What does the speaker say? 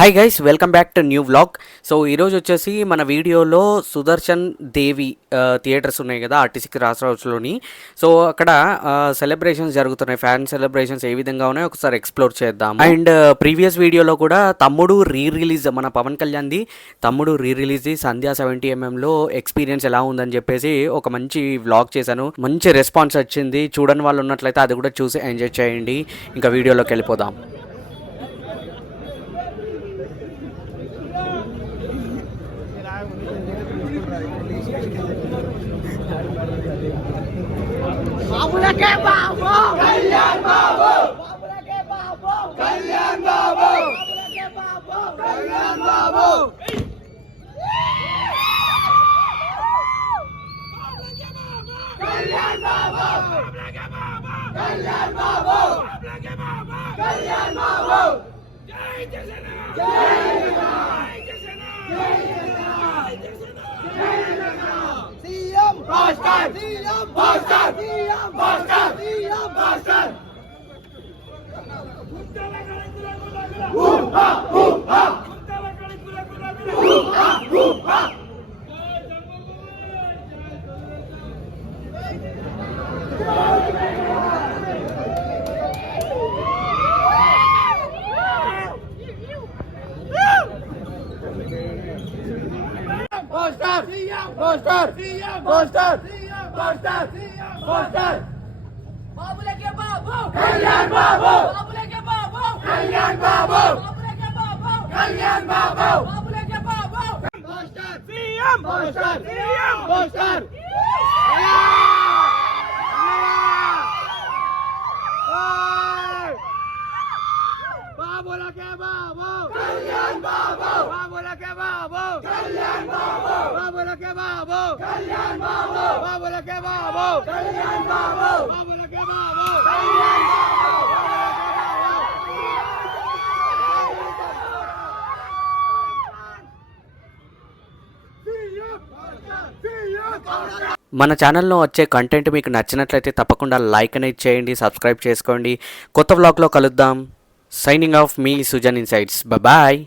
Hi guys, welcome back to new vlog. So ఈరోజు వచ్చేసి మన వీడియోలో సుదర్శన్ దేవి థియేటర్స్ ఉన్నాయి కదా ఆర్టీసీ క్రాస్ రోడ్స్లోని. సో అక్కడ సెలబ్రేషన్స్ జరుగుతున్నాయి. ఫ్యాన్ సెలబ్రేషన్స్ ఏ విధంగా ఉన్నాయో ఒకసారి ఎక్స్ప్లోర్ చేద్దాం. అండ్ ప్రీవియస్ వీడియోలో కూడా తమ్ముడు రిలీజ్ మన పవన్ కళ్యాణ్ది తమ్ముడు రిలీజ్ సంధ్యా 70mm ఎక్స్పీరియన్స్ ఎలా ఉందని చెప్పేసి ఒక మంచి వ్లాగ్ చేశాను. మంచి రెస్పాన్స్ వచ్చింది. చూడని వాళ్ళు ఉన్నట్లయితే అది కూడా చూసి ఎంజాయ్ చేయండి. ఇంకా వీడియోలోకి వెళ్ళిపోదాం. బాబులకే బాబు కళ్యాణ్ బాబు బాబులకే బాబు కళ్యాణ్ బాబు బాబులకే బాబు కళ్యాణ్ బాబు కళ్యాణ్ బాబు కళ్యాణ్ బాబు కళ్యాణ్ బాబు జై జగన్ జై CM Bhaskar CM Bhaskar CM Bhaskar CM Bhaskar ఊహా ఊహా ఊహా ఊహా poster poster poster poster poster బాబులకే బాబు కళ్యాణ్ బాబు బాబులకే బాబు కళ్యాణ్ బాబు బాబులకే బాబు కళ్యాణ్ బాబు బాబులకే Babu poster CM poster CM poster బాబులకే బాబు కళ్యాణ్ బాబు బాబులకే బాబు కళ్యాణ్ బాబు బాబులకే బాబు కళ్యాణ్ బాబు బాబులకే బాబు కళ్యాణ్ బాబు బాబులకే బాబు కళ్యాణ్ బాబు. మన ఛానల్లో వచ్చే కంటెంట్ మీకు నచ్చినట్లయితే తప్పకుండా లైక్ అనేది చేయండి, సబ్స్క్రైబ్ చేసుకోండి. కొత్త వ్లాగ్లో కలుద్దాం. సైనింగ్ ఆఫ్ మీ సుజన్ ఇన్సైట్స్. బాయ్.